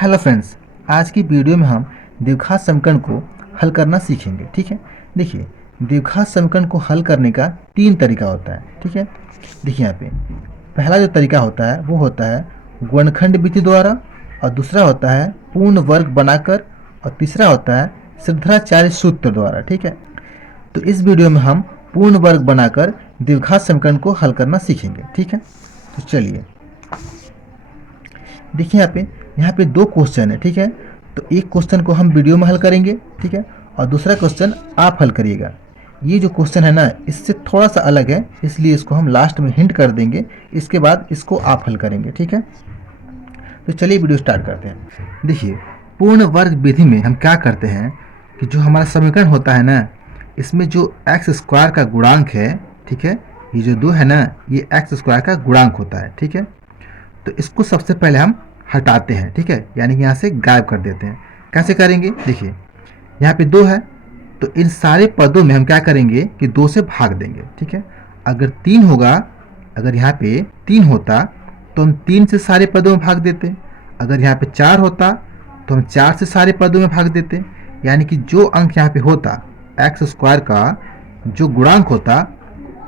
Hello friends, आज की video में हम द्विघात समीकरण को हल करना सीखेंगे। ठीक है, देखिए द्विघात समीकरण को हल करने का तीन तरीका होता है। ठीक है, देखिए यहाँ पे पहला जो तरीका होता है वो होता है गुणनखंड विधि द्वारा, और दूसरा होता है पूर्ण वर्ग बनाकर, और तीसरा होता है श्रृंखलाचार्य सूत्र द्वारा। ठीक है, तो इस वीडियो में हम पूर्ण वर्ग बनाकर द्विघात समीकरण को हल करना सीखेंगे। ठीक है, तो चलिए देखिए यहाँ पे दो क्वेश्चन है। ठीक है, तो एक क्वेश्चन को हम वीडियो में हल करेंगे, ठीक है, और दूसरा क्वेश्चन आप हल करिएगा। ये जो क्वेश्चन है ना, इससे थोड़ा सा अलग है, इसलिए इसको हम लास्ट में हिंट कर देंगे, इसके बाद इसको आप हल करेंगे। ठीक है, तो चलिए वीडियो स्टार्ट करते हैं। देखिए पूर्ण वर्ग विधि में हम क्या करते हैं कि जो हमारा समीकरण होता है ना, इसमें जो एक्स स्क्वायर का गुणांक है, ठीक है, ये जो दो है ना, ये एक्स स्क्वायर का गुणांक होता है। ठीक है, तो इसको सबसे पहले हम हटाते हैं। ठीक है, यानी कि यहाँ से गायब कर देते हैं। कैसे करेंगे, देखिए यहाँ पे दो है, तो इन सारे पदों में हम क्या करेंगे कि दो से भाग देंगे। ठीक है, अगर तीन होगा, अगर यहाँ पे तीन होता तो हम तीन से सारे पदों में भाग देते। अगर यहाँ पे चार होता तो हम चार से सारे पदों में भाग देते। यानी कि जो अंक यहाँ पे होता, एक्स स्क्वायर का जो गुणांक होता,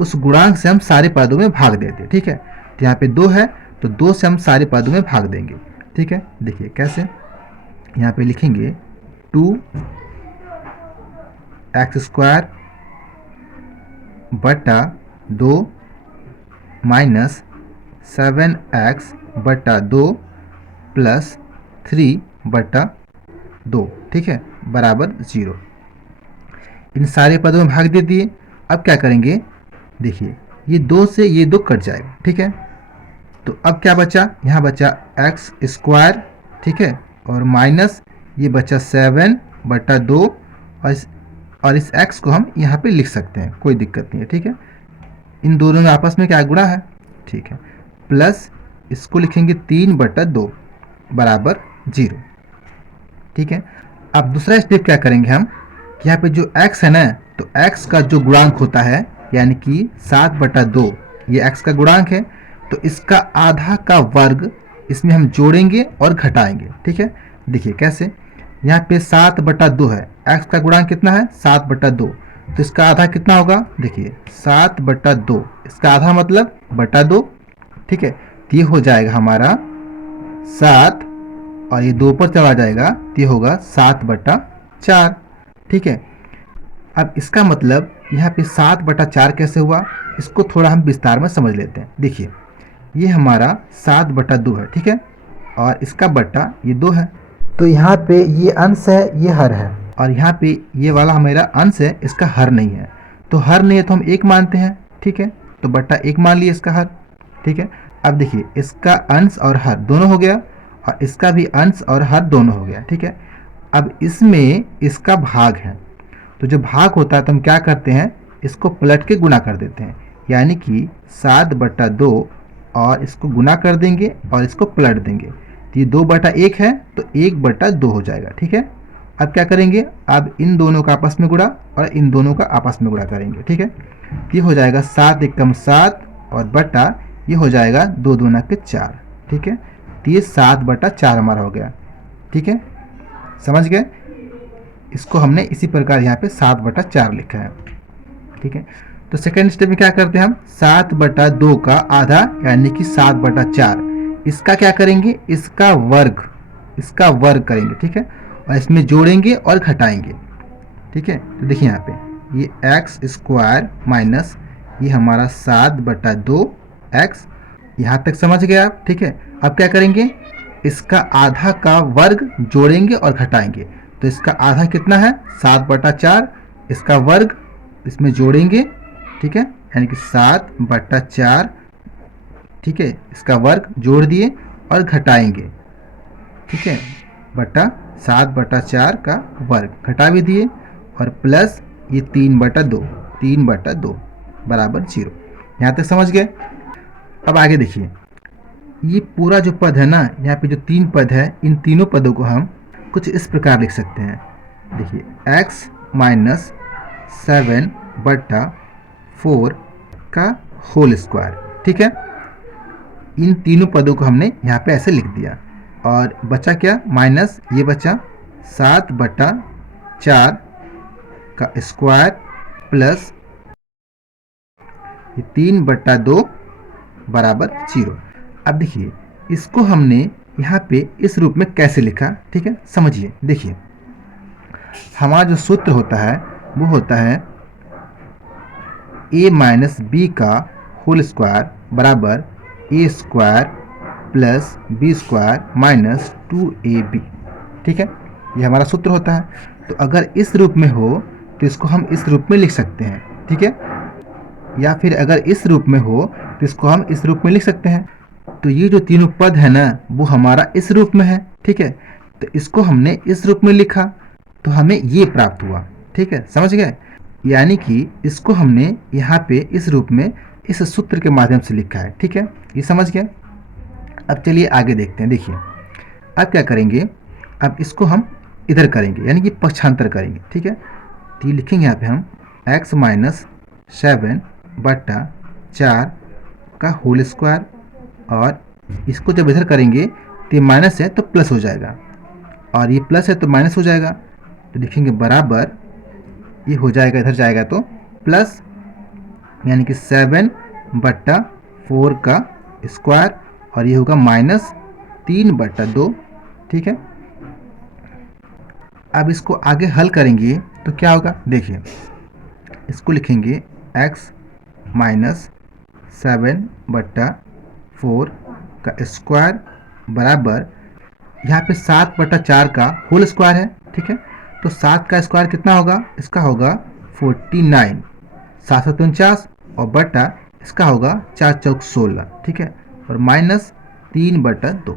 उस गुणांक से हम सारे पदों में भाग देते। ठीक है, तो यहाँ पे दो है, तो दो से हम सारे पदों में भाग देंगे। ठीक है, देखिए कैसे, यहाँ पे लिखेंगे 2x² बटा 2 माइनस 7x/2 प्लस 3/2। ठीक है, बराबर 0। इन सारे पदों में भाग दे दिए। अब क्या करेंगे, देखिए ये दो से ये दो कट जाएगा। ठीक है, तो अब क्या बचा, यहाँ बचा x², ठीक है, और माइनस ये बचा 7/2, और इस x को हम यहाँ पे लिख सकते हैं, कोई दिक्कत नहीं है। ठीक है, इन दोनों में आपस में क्या गुणा है, ठीक है, प्लस इसको लिखेंगे 3/2 बराबर 0। ठीक है, अब दूसरा स्टेप क्या करेंगे हम कि यहाँ पे जो x है ना, तो x का जो गुणांक होता है, यानी कि 7/2, ये x का गुणांक है, तो इसका आधा का वर्ग इसमें हम जोड़ेंगे और घटाएंगे। ठीक है, देखिए कैसे, यहाँ पे 7/2 है, x का गुणांक कितना है 7/2, तो इसका आधा कितना होगा, देखिए 7/2, इसका आधा मतलब बटा 2। ठीक है, तो ये हो जाएगा हमारा 7, और ये 2 पर चला जाएगा, तो ये होगा 7/4। ठीक है, अब इसका मतलब यहाँ पे 7/4 कैसे हुआ, इसको थोड़ा हम विस्तार में समझ लेते हैं। देखिए ये हमारा 7/2 है, ठीक है, और इसका बट्टा ये 2 है, तो यहाँ पे ये अंश है, ये हर है, और यहाँ पे ये वाला हमारा अंश है, इसका हर नहीं है। तो हर नहीं है तो हम 1 मानते हैं। ठीक है, तो बट्टा 1 मान लिए इसका हर। ठीक है, अब देखिए इसका अंश और हर दोनों हो गया, और इसका भी अंश और हर दोनों हो गया। ठीक है, अब इसमें इसका भाग है, तो जो भाग होता है तो हम क्या करते हैं, इसको पलट के गुणा कर देते हैं, यानी कि 7/2, और इसको गुना कर देंगे और इसको पलट देंगे, तो ये 2/1 है, तो 1/2 हो जाएगा। ठीक है, अब क्या करेंगे, अब इन दोनों का आपस में गुणा और इन दोनों का आपस में गुणा करेंगे। ठीक है, ये हो जाएगा 7 एकम 7, और बटा ये हो जाएगा 2 दूना के 4। ठीक है, तो ये 7/4 हमारा हो गया। ठीक है, समझ गए, इसको हमने इसी प्रकार यहाँ पे 7/4 लिखा है। ठीक है, तो सेकेंड स्टेप में क्या करते हैं हम, 7/2 का आधा यानी कि 7/4, इसका क्या करेंगे, इसका वर्ग करेंगे। ठीक है, और इसमें जोड़ेंगे और घटाएंगे। ठीक है, तो देखिए यहाँ पे ये x² माइनस ये हमारा 7/2x, यहाँ तक समझ गए आप। ठीक है, अब क्या करेंगे, इसका आधा का वर्ग जोड़ेंगे और घटाएंगे, तो इसका आधा कितना है 7/4, इसका वर्ग इसमें जोड़ेंगे। ठीक है, यानी कि 7/4, ठीक है, इसका वर्ग जोड़ दिए और घटाएंगे। ठीक है, बटा 7/4 का वर्ग घटा भी दिए, और प्लस ये 3/2 बराबर 0। यहाँ तक समझ गए। अब आगे देखिए, ये पूरा जो पद है ना, यहाँ पे जो 3 पद है, इन तीनों पदों को हम कुछ इस प्रकार लिख सकते हैं। देखिए x माइनस 7/4 का होल स्क्वायर। ठीक है, इन तीनों पदों को हमने यहाँ पे ऐसे लिख दिया। और बचा क्या, माइनस ये बचा 7/4 का स्क्वायर प्लस ये 3/2 बराबर 0। अब देखिए इसको हमने यहाँ पे इस रूप में कैसे लिखा, ठीक है, समझिए। देखिए हमारा जो सूत्र होता है वो होता है a माइनस बी का होल स्क्वायर बराबर a square plus B square minus 2ab, ठीक है, ये हमारा सूत्र होता है। तो अगर इस रूप में हो तो इसको हम इस रूप में लिख सकते हैं, ठीक है, या फिर अगर इस रूप में हो तो इसको हम इस रूप में लिख सकते हैं। तो ये जो तीनों पद है ना वो हमारा इस रूप में है, ठीक है, तो इसको हमने इस रूप में लिखा तो हमें ये प्राप्त हुआ, ठीक है, समझ गए। यानी कि इसको हमने यहाँ पे इस रूप में इस सूत्र के माध्यम से लिखा है, ठीक है, ये समझ गए। अब चलिए आगे देखते हैं। देखिए अब क्या करेंगे, अब इसको हम इधर करेंगे यानी कि पक्षांतर करेंगे, ठीक है। तो ये लिखेंगे यहाँ पे हम x माइनस 7/4 का होल स्क्वायर, और इसको जब इधर करेंगे तो ये माइनस है तो प्लस हो जाएगा, और ये प्लस है तो माइनस हो जाएगा, तो लिखेंगे बराबर ये हो जाएगा, इधर जाएगा तो प्लस, यानी कि 7/4 का स्क्वायर, और ये होगा माइनस 3/2, ठीक है। अब इसको आगे हल करेंगे तो क्या होगा, देखिए इसको लिखेंगे x माइनस 7/4 का स्क्वायर बराबर, यहाँ पे 7/4 का होल स्क्वायर है, ठीक है, तो 7 का स्क्वायर कितना होगा, इसका होगा 49, 7 7 49, और बटा इसका होगा 4 चौक 16, ठीक है, और माइनस 3/2,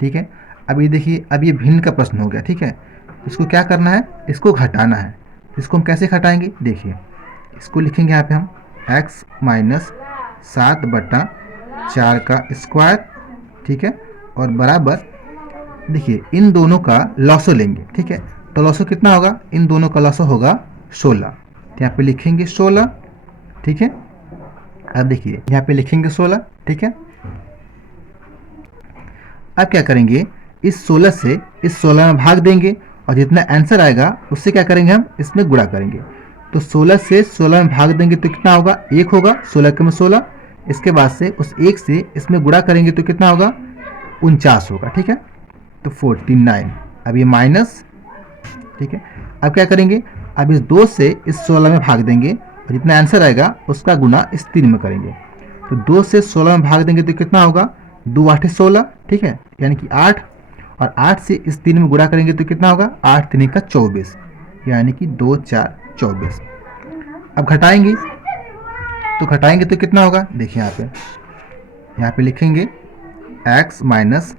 ठीक है। अब ये देखिए अब ये भिन्न का प्रश्न हो गया, ठीक है, इसको क्या करना है, इसको घटाना है। इसको हम कैसे घटाएंगे, देखिए इसको लिखेंगे यहाँ पे हम x माइनस 7/4 का स्क्वायर, ठीक है, और बराबर देखिए इन दोनों का लॉसो लेंगे, ठीक है, तो लॉसो कितना होगा, इन दोनों का लॉसो होगा 16, तो यहाँ पे लिखेंगे 16, ठीक है। अब देखिए यहाँ पे लिखेंगे 16, ठीक है। अब क्या करेंगे, इस 16 से इस 16 में भाग देंगे, और जितना आंसर आएगा उससे क्या करेंगे, हम इसमें गुणा करेंगे। तो 16 से 16 में भाग देंगे तो कितना होगा, 1 होगा, 16 के में 16, इसके बाद से उस 1 से इसमें गुणा करेंगे तो कितना होगा, 49 होगा, ठीक है, तो 49। अब ये माइनस, ठीक है। अब क्या करेंगे, अब इस 2 से इस 16 में भाग देंगे, और जितना आंसर आएगा उसका गुना इस 3 में करेंगे। तो 2 से 16 में भाग देंगे तो कितना होगा, 2 8 16, ठीक है, यानी कि 8, और 8 से इस 3 में गुणा करेंगे तो कितना होगा, 8 3 का 24, यानी कि 2 4 24। अब घटाएंगे तो कितना होगा, देखिए यहाँ पे लिखेंगे x माइनस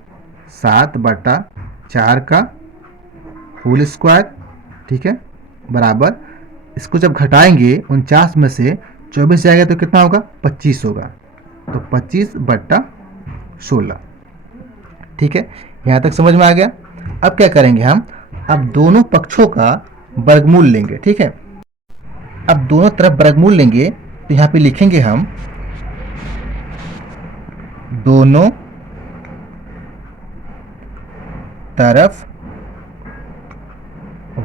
7/4 का होल स्क्वायर, ठीक है, बराबर इसको जब घटाएंगे 49 में से 24 जाएगा तो कितना होगा, 25 होगा, तो 25/16, ठीक है, यहाँ तक समझ में आ गया। अब क्या करेंगे हम, अब दोनों पक्षों का वर्गमूल लेंगे, ठीक है। अब दोनों तरफ वर्गमूल लेंगे तो यहाँ पे लिखेंगे हम दोनों तरफ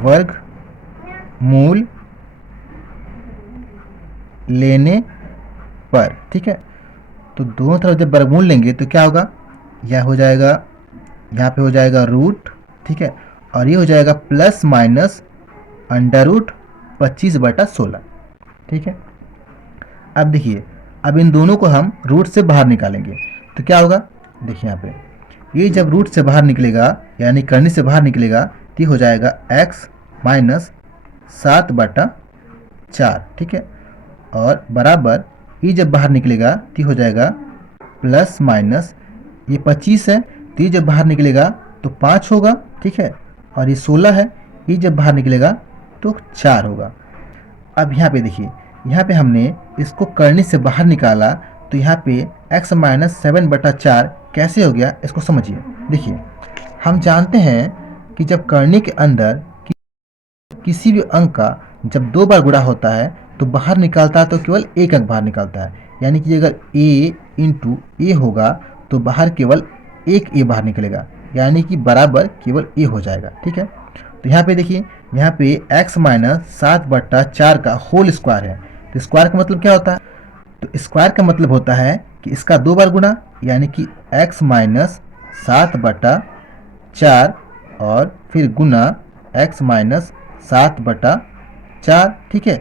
वर्गमूल लेने पर, ठीक है। तो दोनों तरफ जब वर्गमूल लेंगे तो क्या होगा, यह हो जाएगा, यहाँ पे हो जाएगा रूट, ठीक है, और ये हो जाएगा प्लस माइनस अंडर रूट 25/16, ठीक है। अब देखिए अब इन दोनों को हम रूट से बाहर निकालेंगे तो क्या होगा, देखिए यहाँ पे ये जब रूट से बाहर निकलेगा यानी करनी से बाहर निकलेगा तो ये हो जाएगा x माइनस 7/4, ठीक है, और बराबर ये जब बाहर निकलेगा तो हो जाएगा प्लस माइनस ये 25 है तो ये जब बाहर निकलेगा तो 5 होगा, ठीक है, और ये 16 है, ये जब बाहर निकलेगा तो 4 होगा। अब यहाँ पे देखिए यहाँ पे हमने इसको करनी से बाहर निकाला तो यहाँ पे x माइनस 7/4 कैसे हो गया, इसको समझिए। देखिए हम जानते हैं कि जब करनी के अंदर किसी भी अंक का जब 2 बार गुणा होता है तो बाहर निकालता है तो केवल एक अंक बाहर निकालता है, यानी कि अगर a इंटू ए होगा तो बाहर केवल एक ए बाहर निकलेगा, यानी कि बराबर केवल ए हो जाएगा। ठीक है, तो यहाँ पे देखिए, यहाँ पे x माइनस 7/4 का होल स्क्वायर है। तो स्क्वायर का मतलब क्या होता है? तो स्क्वायर का मतलब होता है कि इसका 2 बार गुना, यानी कि x माइनस 7/4 और फिर गुना x माइनस 7/4। ठीक है,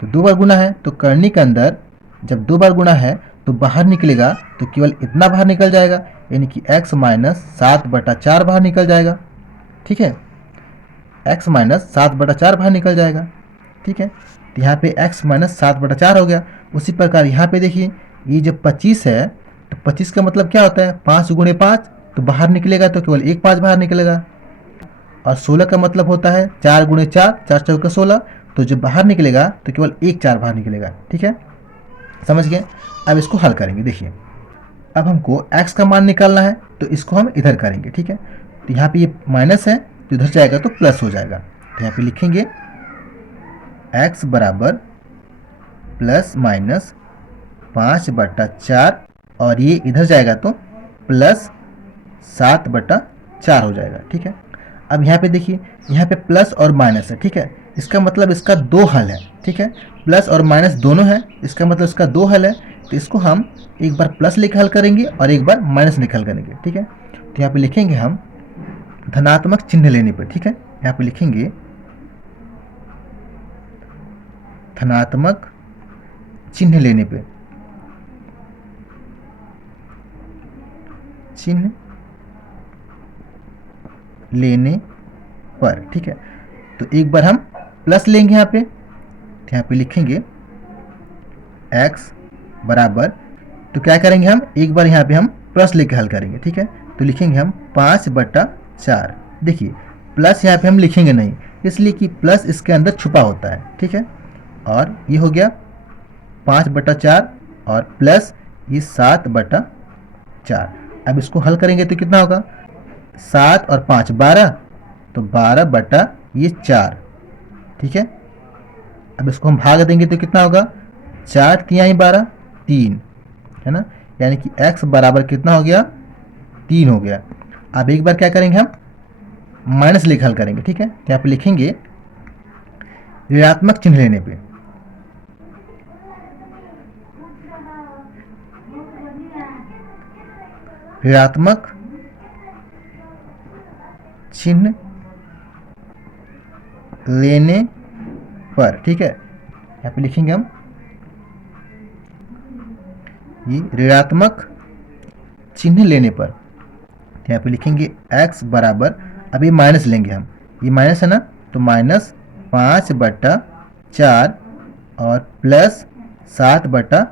तो 2 बार गुना है, तो करनी के अंदर जब 2 बार गुना है तो बाहर निकलेगा तो केवल इतना बाहर निकल जाएगा, यानी कि x माइनस 7/4 बाहर निकल जाएगा। ठीक है, x माइनस 7/4 बाहर निकल जाएगा। ठीक है, तो यहाँ पे x माइनस 7/4 हो गया। उसी प्रकार यहाँ पे देखिए, ये जब 25 है तो 25 का मतलब क्या होता है? 5 गुणे 5, तो बाहर निकलेगा तो केवल एक 5 बाहर निकलेगा। और 16 का मतलब होता है 4 गुणे 4, 4 चौके 16, तो जब बाहर निकलेगा तो केवल एक 4 बाहर निकलेगा। ठीक है, समझ गए? अब इसको हल करेंगे। देखिए, अब हमको x का मान निकालना है, तो इसको हम इधर करेंगे। ठीक है, तो यहाँ पे ये माइनस है तो इधर जाएगा तो प्लस हो जाएगा। तो यहाँ पे लिखेंगे x बराबर प्लस माइनस 5/4 और ये इधर जाएगा तो प्लस 7/4 हो जाएगा। ठीक है, अब यहाँ पे देखिए, यहाँ पे प्लस और माइनस है। ठीक है, इसका मतलब इसका 2 हल है। ठीक है, प्लस और माइनस दोनों है, इसका मतलब इसका 2 हल है। तो इसको हम एक बार प्लस लिख हल करेंगे और एक बार माइनस लिख हल करेंगे। ठीक है, तो यहाँ पे लिखेंगे हम धनात्मक चिन्ह लेने पर। ठीक है, यहाँ पे लिखेंगे धनात्मक चिन्ह लेने पे, चिन्ह लेने पर। ठीक है, तो एक बार हम प्लस लेंगे यहाँ पे, तो यहाँ पे लिखेंगे x बराबर, तो क्या करेंगे हम, एक बार यहाँ पे हम प्लस लेके हल करेंगे। ठीक है, तो लिखेंगे हम 5/4। देखिए, प्लस यहाँ पे हम लिखेंगे नहीं, इसलिए कि प्लस इसके अंदर छुपा होता है। ठीक है, और ये हो गया 5/4 और प्लस ये 7/4। अब इसको हल करेंगे तो कितना होगा? 7 और 5 12, तो 12/4। ठीक है, अब इसको हम भाग देंगे तो कितना होगा? 4 तिहाई 12, 3 है ना, यानी कि x बराबर कितना हो गया? 3 हो गया। अब एक बार क्या करेंगे, हम माइनस लिख हल करेंगे। ठीक है, तो यहाँ पे लिखेंगे ऋणात्मक चिन्ह लेने पे, ऋणात्मक चिन्ह लेने पर। ठीक है, यहाँ पे लिखेंगे हम ये ऋणात्मक चिन्ह लेने पर, यहाँ पे लिखेंगे x बराबर, अभी माइनस लेंगे हम, ये माइनस है ना, तो माइनस 5/4 और प्लस 7/4,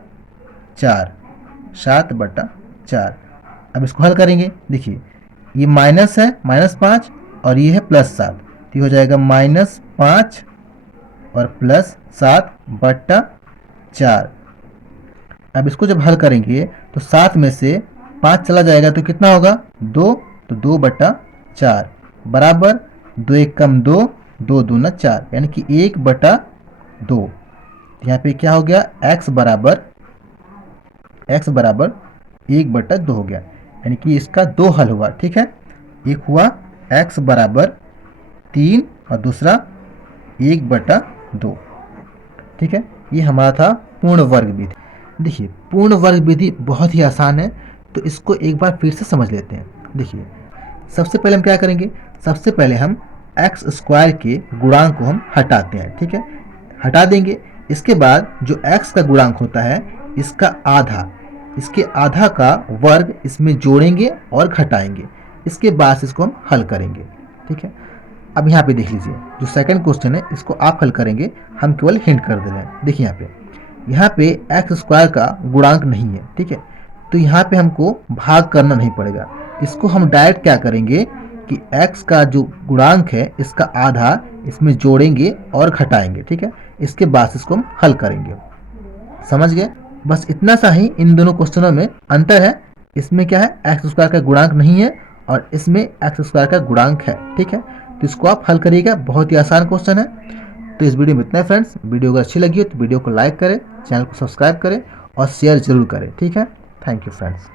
7/4। अब इसको हल करेंगे। देखिए, ये माइनस है -5 और ये है +7, तो ये हो जाएगा -5 और प्लस 7/4। अब इसको जब हल करेंगे तो 7 में से 5 चला जाएगा तो कितना होगा? 2, तो 2/4 बराबर 2 1 कम 2, 2 दूना 4, यानी कि 1/2। यहाँ पे क्या हो गया? x बराबर 1/2 हो गया, यानी कि इसका 2 हल हुआ। ठीक है, एक हुआ x बराबर 3 और दूसरा 1/2। ठीक है, ये हमारा था पूर्ण वर्ग विधि। देखिए, पूर्ण वर्ग विधि बहुत ही आसान है, तो इसको एक बार फिर से समझ लेते हैं। देखिए, सबसे पहले हम क्या करेंगे, सबसे पहले हम x² के गुणांक को हम हटाते हैं। ठीक है, हटा देंगे। इसके बाद जो x का गुणांक होता है, इसका आधा, इसके आधा का वर्ग इसमें जोड़ेंगे और घटाएंगे। इसके बाद इसको हम हल करेंगे। ठीक है, अब यहाँ पे देख लीजिए, जो सेकंड क्वेश्चन है इसको आप हल करेंगे, हम केवल हिंट कर दे रहे हैं। देखिए, यहाँ पे x² का गुणांक नहीं है। ठीक है, तो यहाँ पे हमको भाग करना नहीं पड़ेगा, इसको हम डायरेक्ट क्या करेंगे कि x का जो गुणांक है इसका आधा इसमें जोड़ेंगे और घटाएंगे। ठीक है, इसके बाद इसको हम हल करेंगे। समझ गए? बस इतना सा ही इन दोनों क्वेश्चनों में अंतर है। इसमें क्या है, x² का गुणांक नहीं है और इसमें x² का गुणांक है। ठीक है, तो इसको आप हल करिएगा, बहुत ही आसान क्वेश्चन है। तो इस वीडियो में इतना है फ्रेंड्स। वीडियो अगर अच्छी लगी हो तो वीडियो को लाइक करें, चैनल को सब्सक्राइब करें और शेयर जरूर करें। ठीक है, थैंक यू फ्रेंड्स।